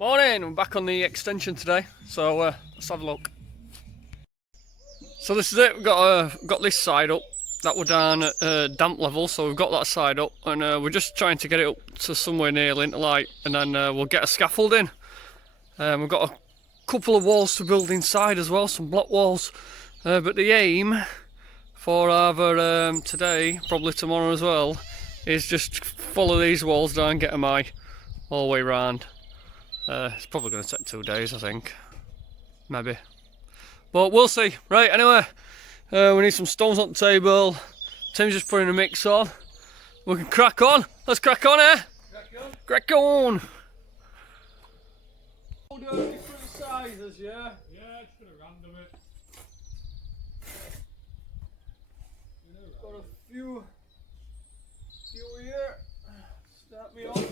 Morning, we're back on the extension today, so let's have a look. So this is it, we've got this side up, that we're down at damp level, so we've got that side up, and we're just trying to get it up to somewhere near lintel height, and then we'll get a scaffold in. We've got a couple of walls to build inside as well, some block walls, but the aim for either today, probably tomorrow as well, is just follow these walls down, get them high all the way round. It's probably going to take 2 days, I think. Maybe. But we'll see. Right, anyway. We need some stones on the table. Tim's just putting a mix on. We can crack on. Let's crack on, eh? Crack on! Different sizes, yeah? Yeah, it's gonna random it. Got a few here. Start me on.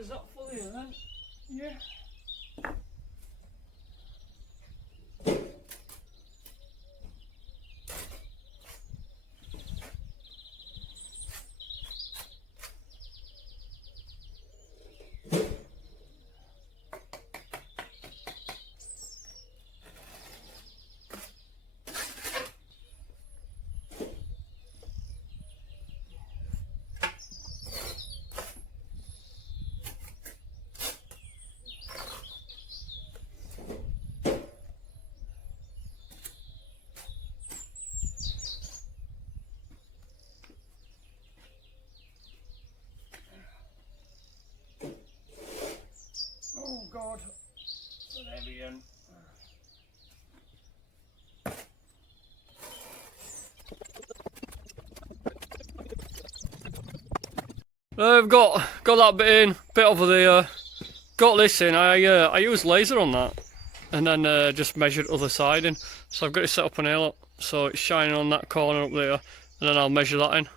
Is that full here then? Yeah. Oh God, so heavy in. I've got that bit in, bit over there. Got this in. I used laser on that, and then just measured other side in. So I've got it set up on here, look. So it's shining on that corner up there, and then I'll measure that in.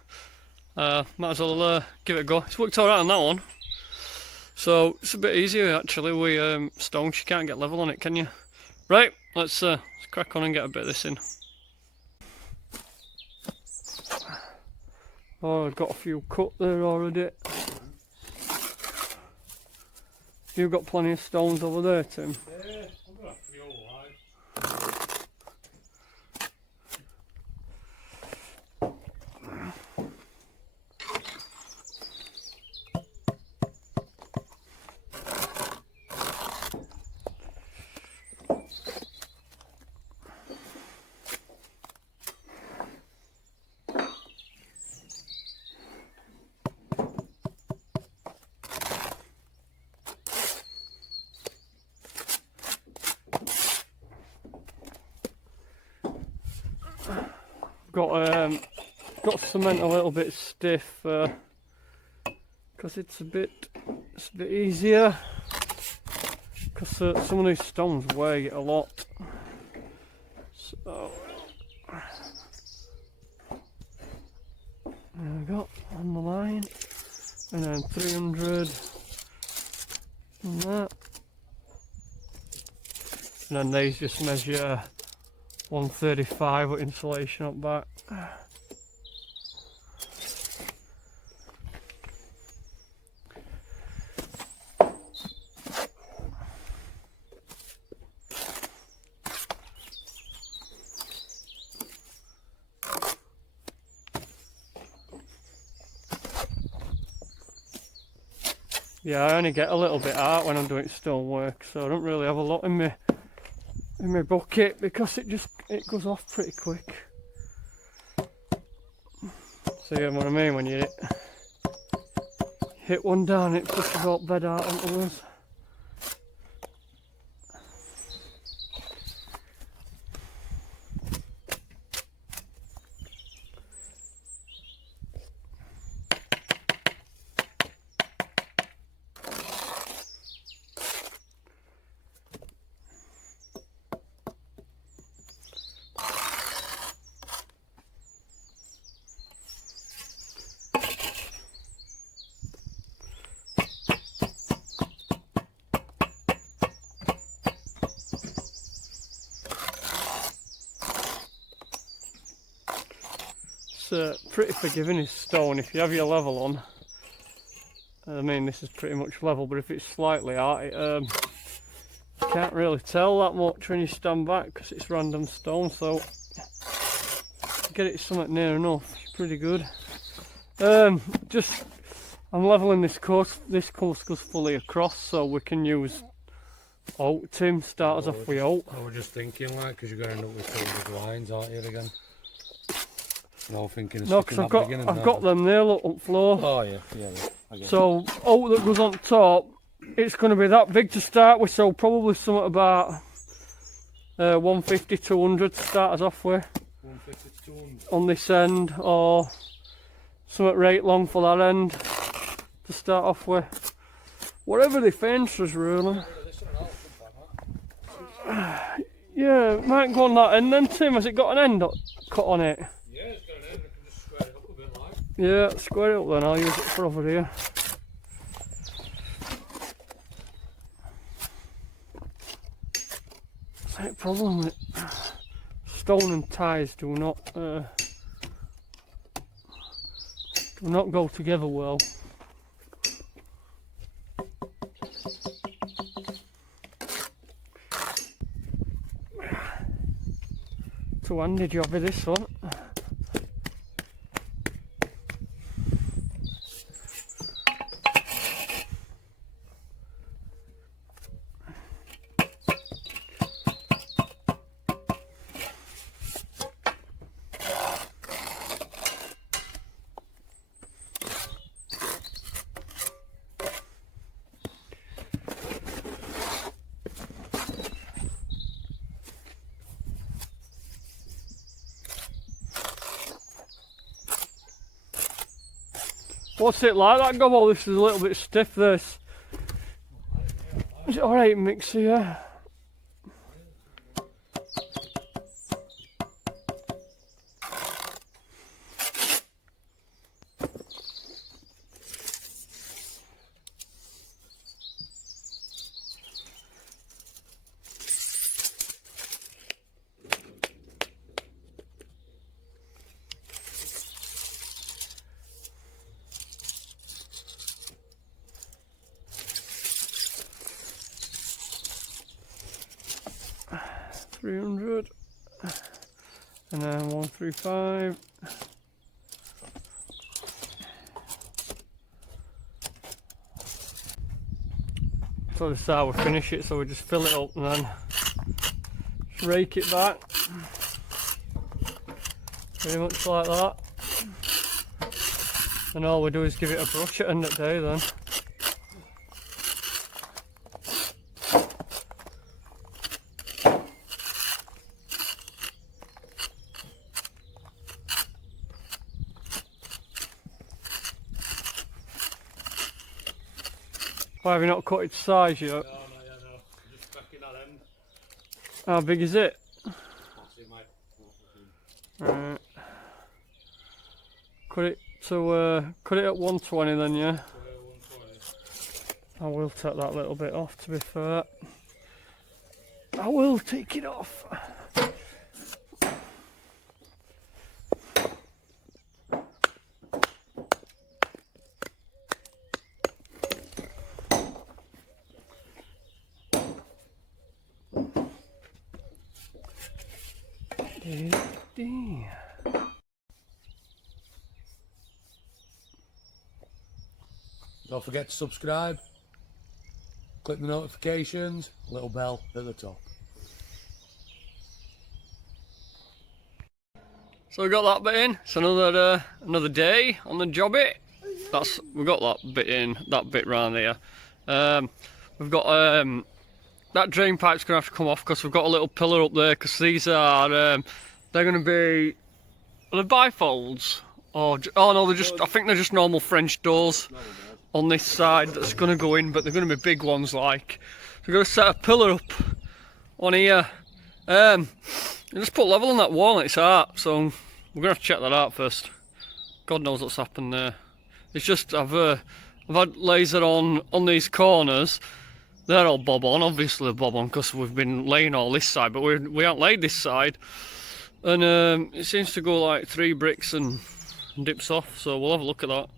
Might as well give it a go. It's worked alright on that one. So it's a bit easier actually with stones. You can't get level on it, can you? Right, let's crack on and get a bit of this in. Oh, I've got a few cut there already. You've got plenty of stones over there, Tim. Yeah, I've got a few alive. Got cement a little bit stiff because it's a bit easier because some of these stones weigh a lot. So there we go, on the line, and then 300 and that, and then these just measure 135 with insulation up back. Yeah, I only get a little bit out when I'm doing stonework, so I don't really have a lot in my bucket because it goes off pretty quick. So you know what I mean, when you hit one down, it pushes all bed out onto us. pretty forgiving, is stone. If you have your level on, I mean this is pretty much level, but if it's slightly out, you can't really tell that much when you stand back because it's random stone. So get it something near enough, it's pretty good. I'm leveling this course. This course goes fully across, so we can use oat. Tim, start us off with oat. I was just thinking, like, because you're going to end up with 200 lines, aren't you, again? No, thinking. No, because I've got them there, look, up floor. Oh yeah. So oat that goes on top, it's going to be that big to start with. So probably something about 150, 200 to start us off with. 150 to 200 on this end, or something right long for that end to start off with. Whatever the fence is really. Yeah, it might go on that end then, Tim. Has it got an end cut on it? Yeah, it's got an end. I can just square it up a bit like. Yeah, square it up then. I'll use it for over here. Slight problem with stone and ties do not go together well. Two-handed job with this one. What's it like, that gobble? This is a little bit stiff, this. Is it alright, mixer, yeah? $300 and then 135. So this is how we finish it, so we just fill it up and then just rake it back. Pretty much like that. And all we do is give it a brush at the end of the day then. Why have you not cut its size yet? No, just backing that end. How big is it? That's it, mate. Right. Cut it at 120 then, yeah. I will take that little bit off, to be fair. I will take it off. Don't forget to subscribe, click the notifications, little bell at the top. So we got that bit in. It's another day on the job. We got that bit in, that bit round here. We've got that drain pipe's gonna have to come off because we've got a little pillar up there. Because these are they're gonna be, are they bifolds? Oh no, they're just. I think they're just normal French doors on this side that's gonna go in, but they're gonna be big ones. Like, so we're gonna set a pillar up on here. And just put level on that wall and it's out, so we're gonna have to check that out first. God knows what's happened there. It's just I've had laser on these corners. They're all bob on, obviously they're bob on because we've been laying all this side, but we haven't laid this side. And it seems to go like 3 bricks and and dips off, so we'll have a look at that.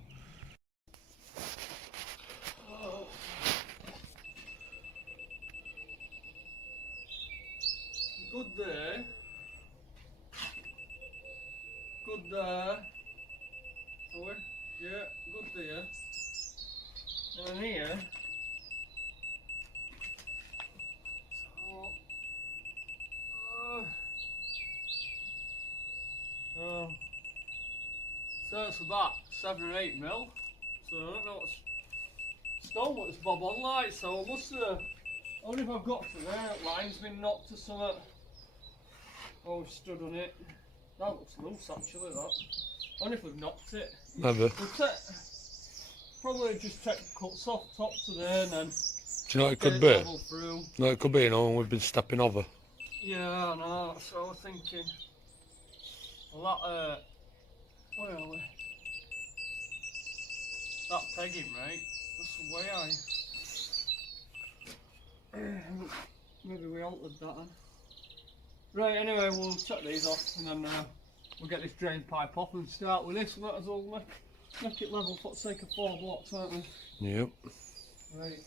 Good there. Good there. Oh, yeah, good there. And then here. So it's about 7 or 8 mil. So I don't know what's stone what it's bob on like. So I must have. I wonder if I've got to there. Line's been knocked or something. Oh, we've stood on it. That looks loose actually. That. I wonder if we've knocked it. Never. We'll probably just take the cuts off top to there and then. Do you know what it get could be? level through. No, it could be, you know, when we've been stepping over. Yeah, I know. That's what I was thinking. Well, that where are we? That pegging, right? That's the way I. Maybe we altered that then. Right, anyway, we'll check these off and then we'll get this drain pipe off and start with this. Might as well make it level for the sake of 4 blocks, aren't we? Yep. Right.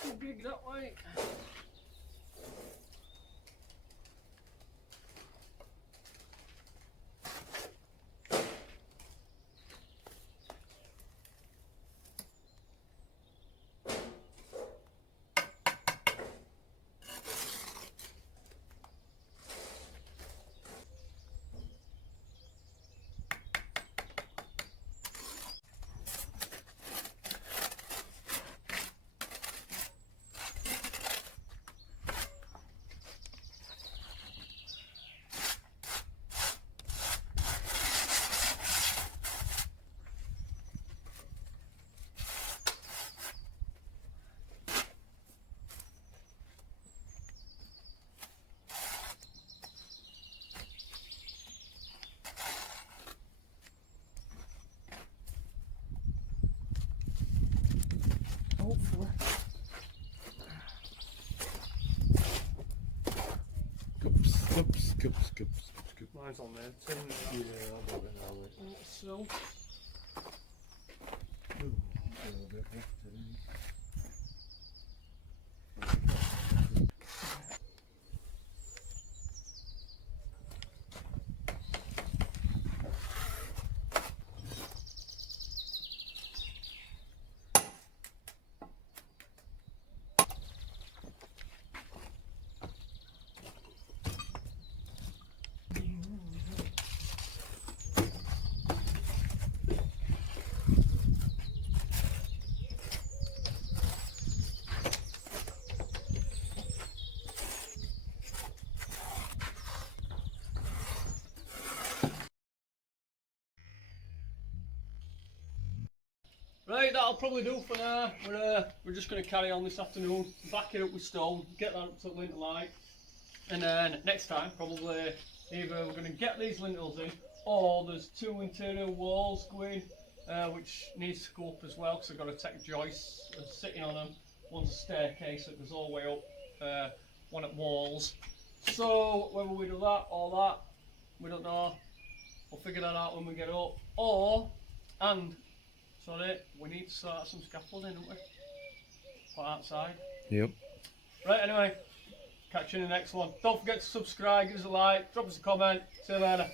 Too big that way. Hopefully. Cups. Mine's on there. Tin. Yeah, I'll do it now. So. Right, that'll probably do for now. We're just going to carry on this afternoon, back it up with stone, get that up to lintel height, and then next time probably either we're going to get these lintels in, or there's 2 interior walls going, which needs to go up as well because I've got to take joists sitting on them. One's a staircase that goes all the way up, one at walls. So whether we do that or that, we don't know. We'll figure that out when we get up. Sorry, we need to start some scaffolding, don't we? Put outside. Yep. Right, anyway, catch you in the next one. Don't forget to subscribe, give us a like, drop us a comment. See you later.